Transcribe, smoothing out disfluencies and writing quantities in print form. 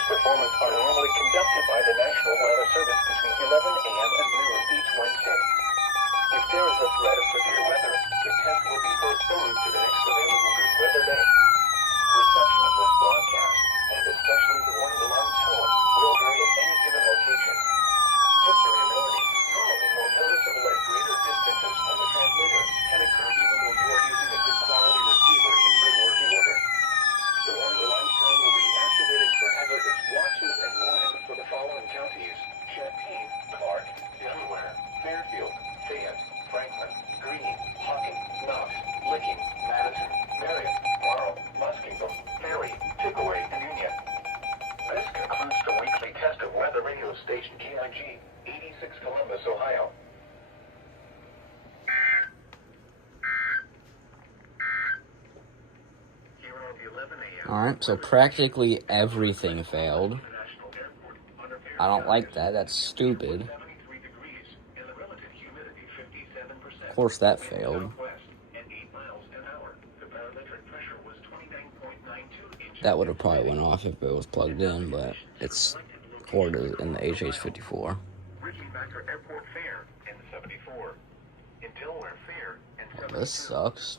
This performance are normally conducted by the National Weather Service between 11 a.m. and noon each Wednesday. If there is a threat of severe weather, the test will be postponed to the next available good weather day. Reception of this broadcast, and especially the warning alarm tone, will vary at any given location. If variability, following more noticeable at greater distances from the transmitter, can occur even though you are using a good quality receiver in good working order. The warning alarm tone will be activated for hazardous watches and warnings for the following counties: Champaign, Clark, Delaware, Fairfield, Fayette, Franklin, Greene, Hocking, Knox, Licking, Madison, Marion, Morrow, Muskingum, Perry, Pickaway, and Union. This concludes the weekly test of weather radio station KIG, 86 Columbus, Ohio. Here are the 11 a.m. Alright, so practically everything failed. I don't like that. That's stupid. Of course that failed. That would have probably went off if it was plugged in, but it's recorded in the HH54. This sucks.